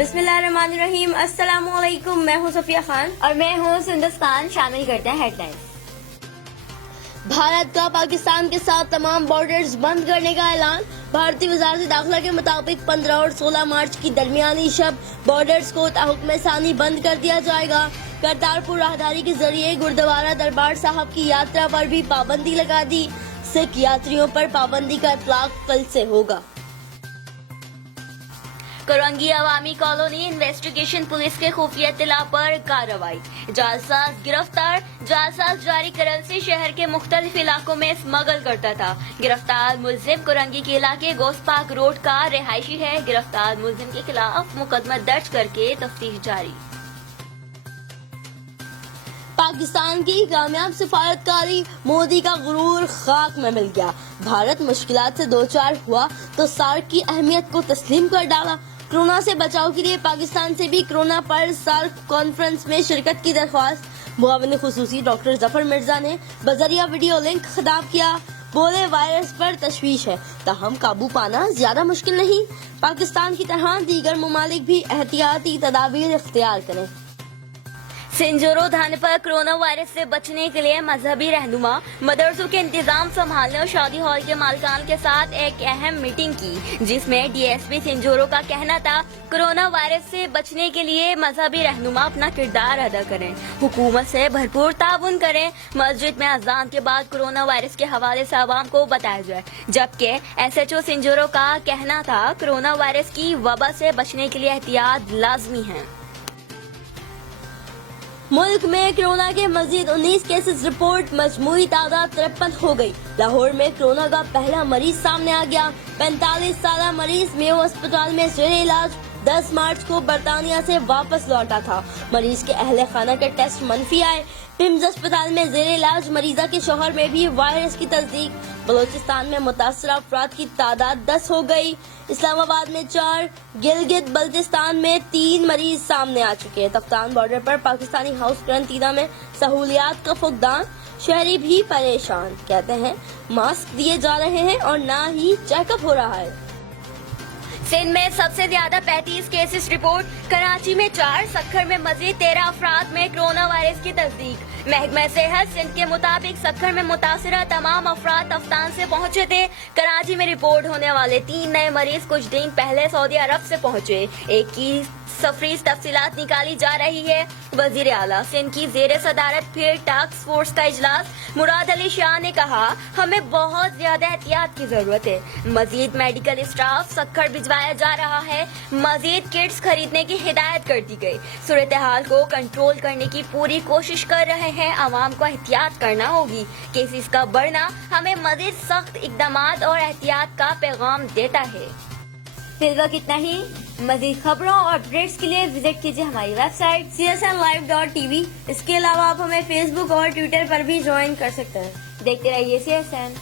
بسم اللہ الرحمن الرحیم. السلام علیکم. میں ہوں صفیہ خان اور میں ہوں سندستان. شامل کرتے ہیں ہیڈ لائن. بھارت کا پاکستان کے ساتھ تمام بارڈرز بند کرنے کا اعلان. بھارتی وزارت داخلہ کے مطابق 15 اور 16 مارچ کی درمیانی شب بارڈرز کو تحکم ثانی بند کر دیا جائے گا. کرتارپور راہداری کے ذریعے گردوارہ دربار صاحب کی یاترا پر بھی پابندی لگا دی. سکھ یاتریوں پر پابندی کا اطلاق کل سے ہوگا. کرنگی عوامی کالونی انویسٹیگیشن پولیس کے خفیہ اطلاع پر کارروائی. جعلساز گرفتار. جعلساز جاری کرنسی شہر کے مختلف علاقوں میں اسمگل کرتا تھا. گرفتار ملزم کرنگی کے علاقے گوسٹ پارک روڈ کا رہائشی ہے. گرفتار ملزم کے خلاف مقدمہ درج کر کے تفتیش جاری. پاکستان کی کامیاب سفارتکاری. مودی کا غرور خاک میں مل گیا. بھارت مشکلات سے دوچار ہوا تو سارک کی اہمیت کو تسلیم کر ڈالا. کورونا سے بچاؤ کے لیے پاکستان سے بھی کورونا پر سارک کانفرنس میں شرکت کی درخواست. معاون خصوصی ڈاکٹر ظفر مرزا نے بذریعہ ویڈیو لنک خطاب کیا. بولے وائرس پر تشویش ہے تاہم قابو پانا زیادہ مشکل نہیں. پاکستان کی طرح دیگر ممالک بھی احتیاطی تدابیر اختیار کریں. سنجورو دھانے پر کرونا وائرس سے بچنے کے لیے مذہبی رہنما. مدرسوں کے انتظام سنبھالنے اور شادی ہال کے مالکان کے ساتھ ایک اہم میٹنگ کی جس میں ڈی ایس پی سنجورو کا کہنا تھا کرونا وائرس سے بچنے کے لیے مذہبی رہنما اپنا کردار ادا کریں. حکومت سے بھرپور تعاون کریں. مسجد میں اذان کے بعد کرونا وائرس کے حوالے سے عوام کو بتایا جائے. جبکہ ایس ایچ او سنجورو کا کہنا تھا کرونا وائرس کی وبا سے بچنے کے لیے احتیاط لازمی ہے. ملک میں کرونا کے مزید 19 کیسز رپورٹ. مجموعی تعداد 53 ہو گئی. لاہور میں کرونا کا پہلا مریض سامنے آ گیا. 45 سالہ مریض میو اسپتال میں زیر علاج. 10 مارچ کو برطانیہ سے واپس لوٹا تھا. مریض کے اہل خانہ کے ٹیسٹ منفی آئے. پمز اسپتال میں زیر علاج مریضہ کے شوہر میں بھی وائرس کی تصدیق. بلوچستان میں متاثرہ افراد کی تعداد 10 ہو گئی. اسلام آباد میں 4. گلگت بلتستان میں 3 مریض سامنے آ چکے. تفتان بارڈر پر پاکستانی ہاؤس قرنطینہ میں سہولیات کا فقدان. شہری بھی پریشان. کہتے ہیں ماسک دیے جا رہے ہیں اور نہ ہی چیک اپ ہو رہا ہے. سندھ میں سب سے زیادہ 35 کیسز رپورٹ. کراچی میں 4. سکھر میں مزید 13 افراد میں کرونا وائرس کی تصدیق. محکمہ صحت سندھ کے مطابق سکھر میں متاثرہ تمام افراد تفتان سے پہنچے تھے. کراچی میں رپورٹ ہونے والے 3 نئے مریض کچھ دن پہلے سعودی عرب سے پہنچے. ایک کی سفری تفصیلات نکالی جا رہی ہے. وزیر اعلیٰ سندھ کی زیر صدارت پھر ٹاسک فورس کا اجلاس. مراد علی شاہ نے کہا ہمیں بہت زیادہ احتیاط کی ضرورت ہے. مزید میڈیکل اسٹاف سکھر بھجوایا جا رہا ہے. مزید کٹس خریدنے کی ہدایت کر دی گئی. صورتحال کو کنٹرول کرنے کی پوری کوشش کر رہے ہیں. عوام کو احتیاط کرنا ہوگی. کیسز کا بڑھنا ہمیں مزید سخت اقدامات اور احتیاط کا پیغام دیتا ہے. فی الوقت اتنا ہی. مزید خبروں اور اپڈیٹس کے لیے وزٹ کیجیے ہماری ویب سائٹ csnlive.tv. اس کے علاوہ آپ ہمیں فیس بک اور ٹویٹر پر بھی جوائن کر سکتے ہیں. دیکھتے رہیے CSN.